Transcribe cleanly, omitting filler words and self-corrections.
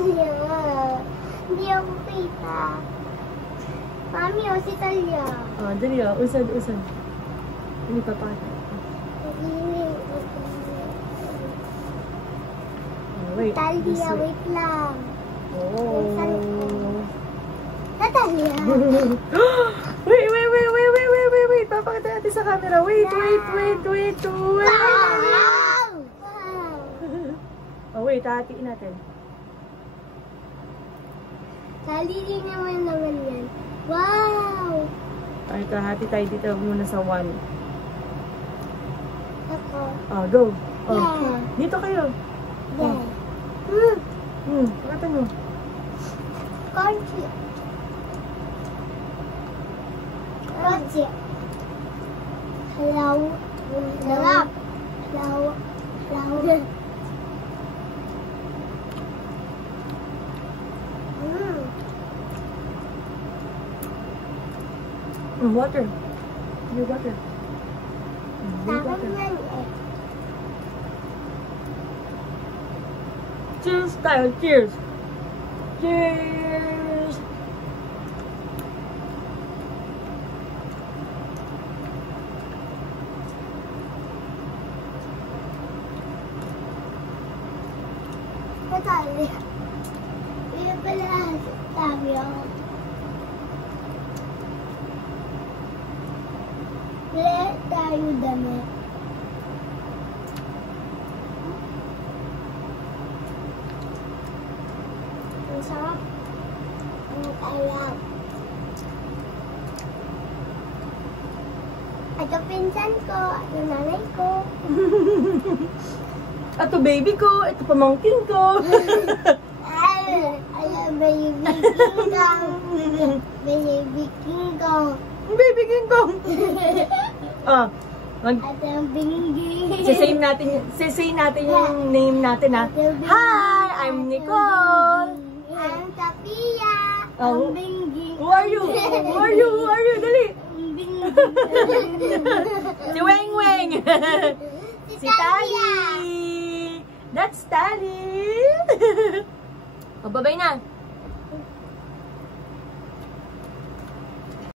Talia. Hindi ako kita. Mami, o si Talia. Oh, dali oh. Usad. Hindi pa pa. Wait. Talia, wait lang. Oh. Talia. Wait. Papakita natin sa camera. Wait. Wow! Oh, wait. Hatiin natin. Talia naman yan. Wow! Ay, hati tayo dito muna sa 1. Ako. Oh, go. Oh. Yeah. Dito kayo. Yeah. Pakatan mo. Conchi. Conchi. Hello. Sarap. Hello. Water. Your water. Sarap yan eh. Cheers tayo. Cheers. Cheers. Talia. Hindi pala sabi ako. Let tayo damit. Ang sarap. Ang alap. Ito pinsan ko. Ito nanay ko. Ito baby ko. Ito pamangkin ko. Ay, baby King Kong. Baby King Kong. Baby King Kong. Ah, At ang bingi. Sisay natin yung name natin ha. Hi, I'm Nicole. I'm Tapia. Oh. Ang bingi. Who are you? Dali. Ang bingi. Si Weng Weng. Si Tapia. Tali. That's Tali. Oh, bye-bye na.